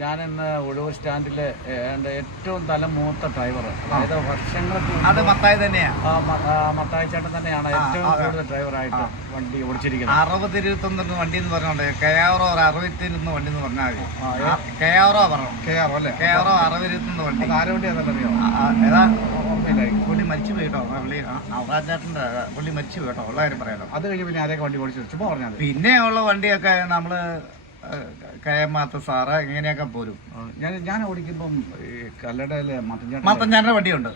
ഞാൻ ഇന്ന് ഒഴൂർ സ്റ്റാൻഡിലെ എൻ്റെ ഏറ്റവും തലമൂത്ത ഡ്രൈവർ, അതായത് വർഷങ്ങൾക്ക് അത് മത്തായി തന്നെയാണ്. മത്തായി ചേട്ടൻ തന്നെയാണ് ഏറ്റവും കൂടുതൽ ഡ്രൈവറായിട്ട് വണ്ടി ഓടിച്ചിരിക്കുന്നത്. 60-21 വണ്ടി എന്ന് പറഞ്ഞോണ്ട് കെയാറോ 60-21 വണ്ടി എന്ന് പറഞ്ഞാൽ മതി. കെയാറോ പറഞ്ഞു, കെയാറോ അല്ലേ? കെയാറോ 60-21 വണ്ടി. ആരെ വണ്ടിയാണെന്നറിയോ? ഏതാ പുള്ളി മരിച്ചു പോയിട്ടോ, പുള്ളി അവറാച്ചേട്ടൻ്റെ പുള്ളി മരിച്ചു പോയിട്ടോ, ഉള്ള കാര്യം പറയാലോ. അത് കഴിഞ്ഞ് പിന്നെ ആരെയൊക്കെ വണ്ടി ഓടിച്ചു ചുമ്മാ പറഞ്ഞാൽ പിന്നെ ഉള്ള വണ്ടിയൊക്കെ നമ്മള് കയമാത്ത സാറ് ഇങ്ങനെയൊക്കെ പോരും. ഞാൻ ഓടിക്കുമ്പം കല്ലടയിലെ മത്തഞ്ചാറിന്റെ വണ്ടിയുണ്ട്,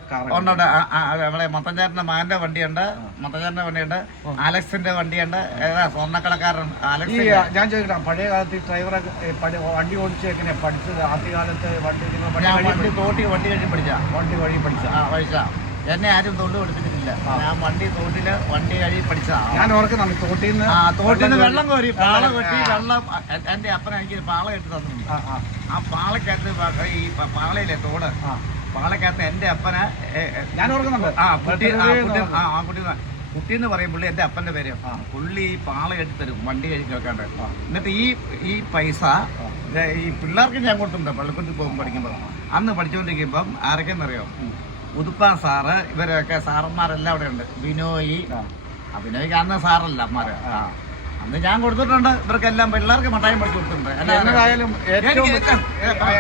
നമ്മളെ മത്തഞ്ചാറിന്റെ മകന്റെ വണ്ടിയുണ്ട്, മത്തഞ്ചാറിന്റെ വണ്ടിയുണ്ട്, അലക്സിന്റെ വണ്ടിയുണ്ട്. ഏതാ സ്വർണ്ണക്കടക്കാരൻ അലക്സ്. ഞാൻ ചോദിക്കട്ടെ, പഴയ കാലത്ത് ഈ ഡ്രൈവറെ വണ്ടി ഓടിച്ച് എങ്ങനെയാ പഠിച്ചത്? ആദ്യകാലത്ത് വണ്ടി കഴിച്ച് പഠിച്ച എന്നെ ആരും തൊണ്ട് പഠിപ്പിച്ചിട്ടില്ല. ഞാൻ തോട്ടില് വണ്ടി കഴി പഠിച്ചതാണ്. ഞാൻ ഓർക്കുന്നുണ്ട് തോട്ടിന്ന് വെള്ളം കോരി പാള കെട്ടി വെള്ളം എന്റെ അപ്പന എനിക്ക് പാള കെട്ടി തന്നിട്ടുണ്ട്. ആ പാളക്കകത്ത് ഈ പാളയിലെ തോട്, പാളക്കകത്ത് എന്റെ അപ്പന ഞാൻ ഓർക്കുന്നുണ്ട്. കുട്ടി എന്ന് പറയും പുള്ളി എന്റെ അപ്പന്റെ പേര്. പുള്ളി ഈ പാള കെട്ടി തരും വണ്ടി കഴി കേൾക്കാണ്ട്. എന്നിട്ട് ഈ പൈസ ഈ പിള്ളേർക്ക് ഞാൻ കൊടുത്തിട്ടുണ്ട് പള്ളിക്കൂട്ടി പോകുമ്പോൾ പഠിക്കുമ്പോൾ. അന്ന് പഠിച്ചുകൊണ്ടിരിക്കുമ്പം ആരൊക്കെയെന്നറിയോ? ഉതുപ്പാൻ സാറ്, ഇവരൊക്കെ സാറന്മാരെല്ലാം അവിടെ ഉണ്ട്. ബിനോയ്ക്ക് അന്ന് സാറല്ല അമ്മമാര്. അന്ന് ഞാൻ കൊടുത്തിട്ടുണ്ട് ഇവർക്കെല്ലാം, പിള്ളേർക്ക് മട്ടായം പഠിച്ചു കൊടുത്തിട്ടുണ്ട്. എന്തായാലും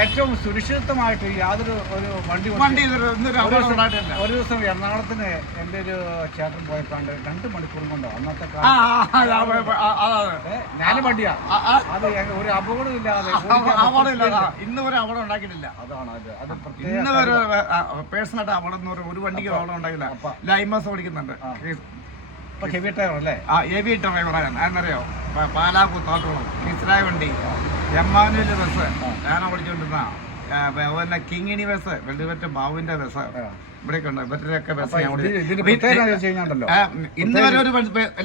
ഏറ്റവും സുരക്ഷിതമായിട്ട് യാതൊരു വണ്ടി ഒരു ദിവസം എറണാകുളത്തിന് എൻ്റെ ഒരു ചേട്ടൻ പോയപ്പോണ്ട് 2 മണിക്കൂർ കൊണ്ടോ അന്നത്തെ ഞാനും വണ്ടിയാ. അത് ഒരു അപകടം ഇല്ലാതെ ഇന്ന് വരെ അപകടം ഉണ്ടാക്കിയിട്ടില്ല. അതാണ് അത് ഇന്ന് വരെ പേഴ്സണായിട്ട് അപകടം ഒരു വണ്ടിക്ക് അപകടം ഉണ്ടാക്കില്ല. ലൈമസ് ഓടിക്കുന്നുണ്ട്. ഹെവി ഡ്രൈവർ അല്ലേ? ഹെവി ഡ്രൈവറാണ്. എന്നറിയോ? പാലാക്കുത്തോട്ടോളം ഇസ്രായ വണ്ടി, എമ്മാനുവൽ ബസ് ഞാൻ ഓടിച്ചോണ്ടിരുന്ന, പിന്നെ കിങ്ങിണി ബസ്, വെള്ളിവറ്റ ബാബുവിന്റെ ബസ് ഇവിടെയൊക്കെ ഉണ്ട്. ഇവരുടെയൊക്കെ ബസ് ഇന്ന് വരെ ഒരു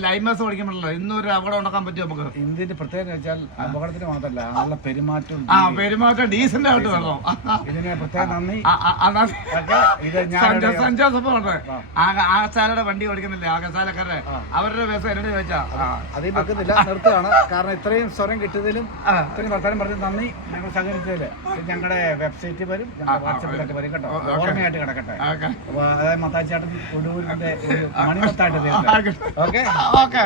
ലൈൻ ബസ് ഓടിക്കുമ്പോഴല്ലോ ഇന്നൊരു അപകടം ഉണ്ടാക്കാൻ പറ്റും നമുക്ക്. ഇന്ത്യന്റെ പ്രത്യേകത വെച്ചാൽ അപകടത്തിന് മാത്രമല്ല, നല്ല പെരുമാറ്റം. പെരുമാറ്റം ഡീസന്റ് ആയിട്ട് വരണം. ഇതിന് പ്രത്യേക നന്ദി. സഞ്ജോസപ്പുണ്ട് ആശാലയുടെ വണ്ടി ഓടിക്കുന്നില്ലേ, ആകശാലക്കാരുടെ അവരുടെ ബസ് എന്നോട് ചോദിച്ചാ അതീ വെക്കുന്നില്ല, നിർത്തുകയാണ്. കാരണം ഇത്രയും സ്വരം കിട്ടിയതിലും ഇത്രയും വർത്തമാനം പറഞ്ഞത് നന്ദി. ഞങ്ങൾ സഹകരിച്ചതില് ഞങ്ങളുടെ വെബ്സൈറ്റിൽ വരും, വാട്സാപ്പിലൊക്കെ വരും കേട്ടോ. ഓർമ്മയായിട്ട് കിടക്കട്ടെ. അതായത് മത്തായി ചേട്ടൻ ഒഴൂരിന്റെ ഒരു മണിമത്തായിട്ട്. ഓക്കെ.